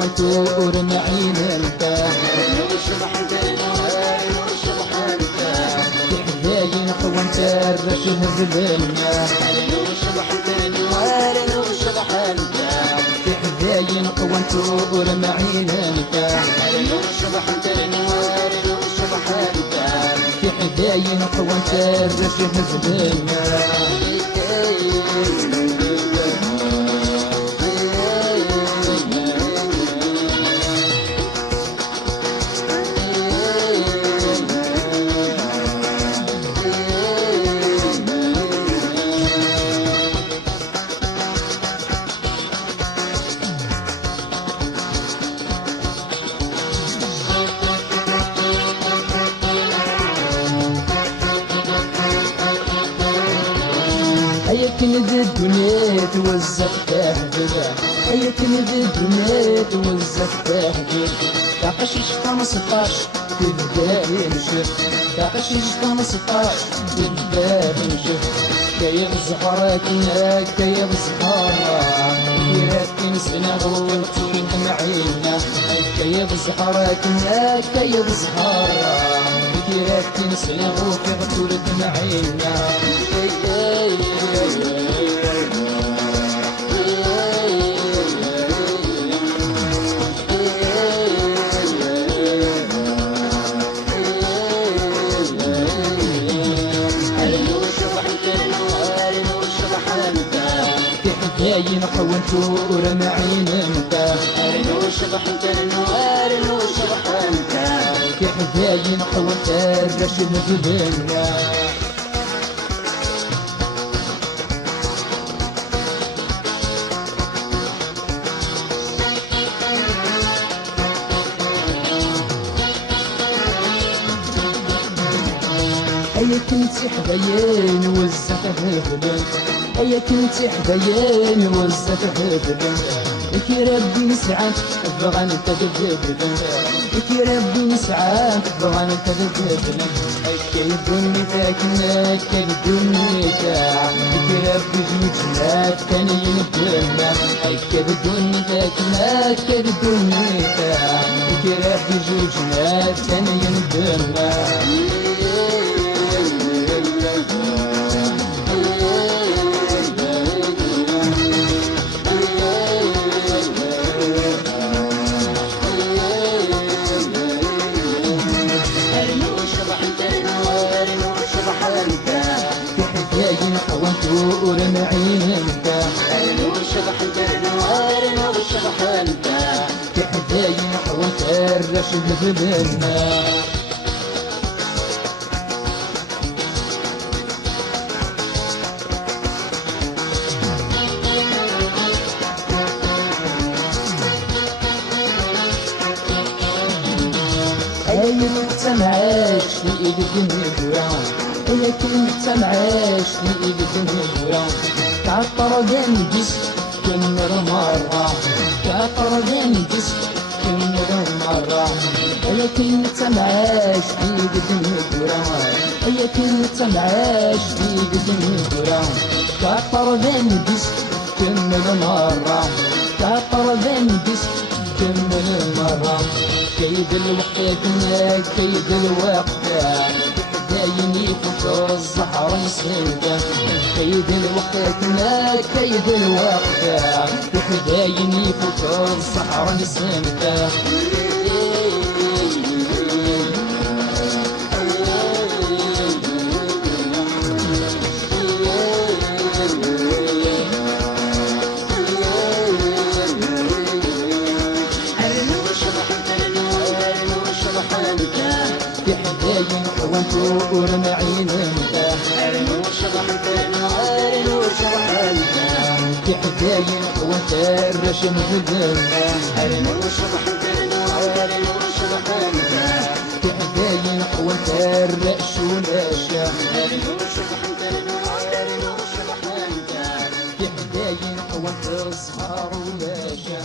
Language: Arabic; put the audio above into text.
وانتو ورمعين انت نور الشبح انت نوار نور الشبح انت في حداين وانت الرشم ظلمنا نور الشبح انت نوار نور الشبح انت في حداين وانتو ورمعين انت نور الشبح انت نوار نور الشبح انت في حداين وانت الرشم ظلمنا هيا كنز الدنيا توزف تحبيبا هيا كنز الدنيا توزف تحبيبا تاقشيش 15 تبدا يمشف تاقشيش 15 تبدا يمشف كايا بزهرك هناك كايا بزهرك كيرات نسنا غلطين معينا كايا بزهرك هناك كايا بزهرك كيرات نسنا غلطين معينا حكاين وانتو ورمعين انت نور الشبح انت نوار نور الشبح انت في حكاين وانت الرشم ظلمنا هيا كنتي حبايين وزت هبلن هيا كنتي حبايين وزت هبلن كي ربي نسعى بغى انت تذبلن كي ربي نسعى بغى انت تذبلن كي الدنيا تاكنا كي الدنيا تاع كي ربي جمجنا كان يندلنا كي الدنيا تاكنا كي الدنيا تاع كي ربي جمجنا كان يندلنا وانتو ورمعين انت نور الشبح انت نوار نور الشبح انت في حداين وانت الرشد ظلمنا هاي المجتمعات في ايد الدنيا هي كلمة معاش في ايد الدنيا تعطر جنجس كمر مرة تعطر جنجس كمر مرة هي كلمة معاش في ايد الدنيا هي كلمة معاش في ايد الدنيا تعطر جنجس كمر مرة تعطر جنجس كمر مرة كيد الوقت كيد الوقت داين يفوت الزهر يسيده كيد الوقت ما كيد الوقت داين يفوت الزهر يسيده وانتو ورمعين انت نور الشبح انت نوار نور الشبح انت في حكاين وانت الرشم ظلمنا نور الشبح انت نوار نور الشبح انت في حكاين وانت الرأس والاشياء نور الشبح انت نوار نور الشبح انت في حكاين وانت الصغار والاشياء